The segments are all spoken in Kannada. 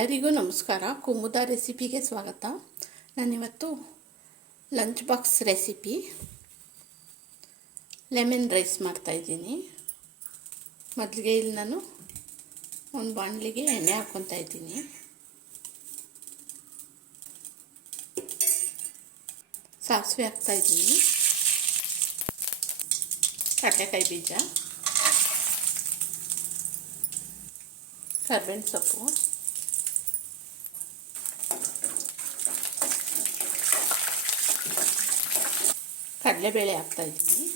ಎಲ್ಲರಿಗೂ ನಮಸ್ಕಾರ. ಕುಮುದ ರೆಸಿಪಿಗೆ ಸ್ವಾಗತ. ನಾನಿವತ್ತು lunch box recipe lemon rice ಮಾಡ್ತಾಯಿದ್ದೀನಿ ಮೊದಲಿಗೆ ಇಲ್ಲಿ ನಾನು ಒಂದು ಬಾಣಲಿಗೆ ಎಣ್ಣೆ ಹಾಕ್ಕೊತಾ ಇದ್ದೀನಿ. ಸಾಸಿವೆ ಹಾಕ್ತಾಯಿದ್ದೀನಿ ಕಡಲೆಕಾಯಿ ಬೀಜ. ಕರ್ಬೇವಿನ ಸೊಪ್ಪು. ಕಡಲೆಬೇಳೆ ಹಾಕ್ತಾಯಿದ್ದೀನಿ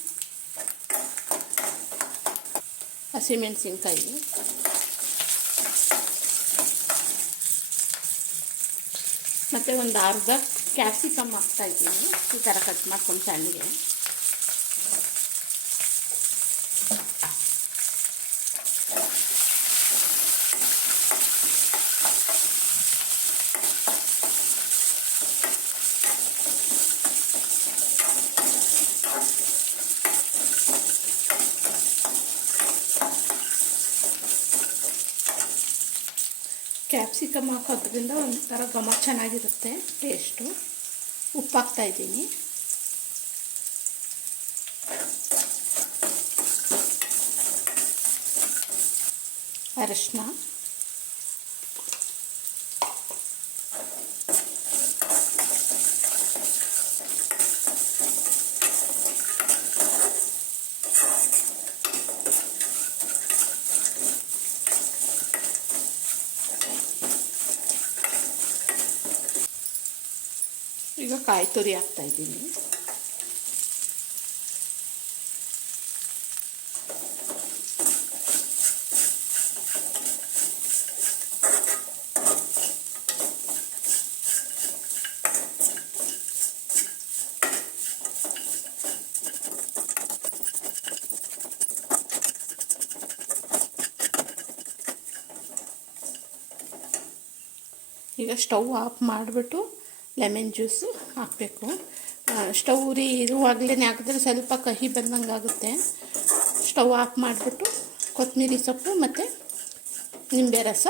ಹಸಿಮೆಣಸಿನ್ಕಾಯಿ. ಮತ್ತು ಒಂದು ಅರ್ಧ ಕ್ಯಾಪ್ಸಿಕಮ್ ಹಾಕ್ತಾಯಿದ್ದೀನಿ ಈ ಥರ ಕಟ್ ಮಾಡ್ಕೊಂಡು ಸಣ್ಣಗೆ ಕ್ಯಾಪ್ಸಿಕಮ್ ಹಾಕೋದ್ರಿಂದ ಒಂಥರ ಘಮ ಚೆನ್ನಾಗಿರುತ್ತೆ ಟೇಸ್ಟು ಉಪ್ಪು ಹಾಕ್ತಾಯಿದ್ದೀನಿ ಅರಶಿನ. ಈಗ ಕಾಯಿ ತುರಿ ಹಾಕ್ತಾಯಿದ್ದೀನಿ ಈಗ ಸ್ಟವ್ ಆಫ್ ಮಾಡಿಬಿಟ್ಟು ಲೆಮನ್ ಜ್ಯೂಸು ಹಾಕಬೇಕು. ಸ್ಟವ್ ಉರಿ ಇರುವಾಗಲೇ ಹಾಕಿದ್ರೆ ಸ್ವಲ್ಪ ಕಹಿ ಬಂದಂಗೆ ಆಗುತ್ತೆ. ಸ್ಟವ್ ಆಫ್ ಮಾಡಿಬಿಟ್ಟು ಕೊತ್ತಂಬರಿ ಸೊಪ್ಪು ಮತ್ತು ನಿಂಬೆ ರಸ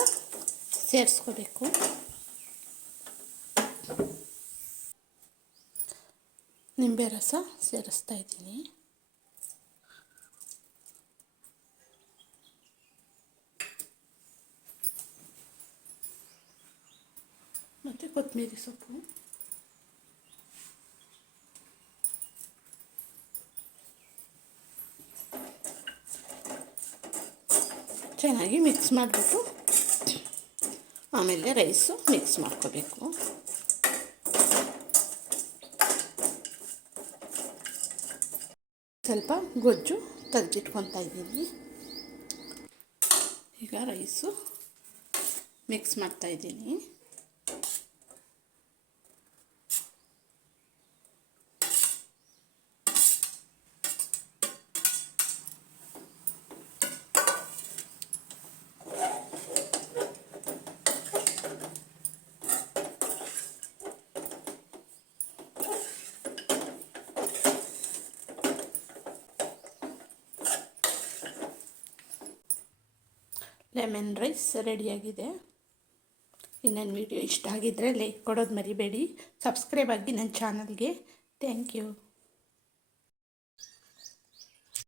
ಸೇರಿಸ್ಕೋಬೇಕು. ನಿಂಬೆ ರಸ ಸೇರಿಸ್ತಾ ಇದ್ದೀನಿ ಮತ್ತು ಕೊತ್ತಂಬರಿ ಸೊಪ್ಪು. ಚೆನ್ನಾಗಿ ಮಿಕ್ಸ್ ಮಾಡಿಬಿಟ್ಟು ಆಮೇಲೆ ರೈಸು ಮಿಕ್ಸ್ ಮಾಡ್ಕೋಬೇಕು. ಸ್ವಲ್ಪ ಗೊಜ್ಜು ತೆಗೆದಿಟ್ಕೊತಾ ಇದ್ದೀನಿ. ಈಗ ರೈಸು ಮಿಕ್ಸ್ ಮಾಡ್ತಾಯಿದ್ದೀನಿ ಲೆಮನ್ ರೈಸ್ ರೆಡಿಯಾಗಿದೆ. ಈ ನನ್ನ ವಿಡಿಯೋ ಇಷ್ಟ ಆಗಿದ್ದರೆ ಲೈಕ್ ಕೊಡೋದು ಮರಿಬೇಡಿ. ಸಬ್ಸ್ಕ್ರೈಬ್ ಆಗಿ ನನ್ನ ಚಾನಲ್ಗೆ ಥ್ಯಾಂಕ್ ಯು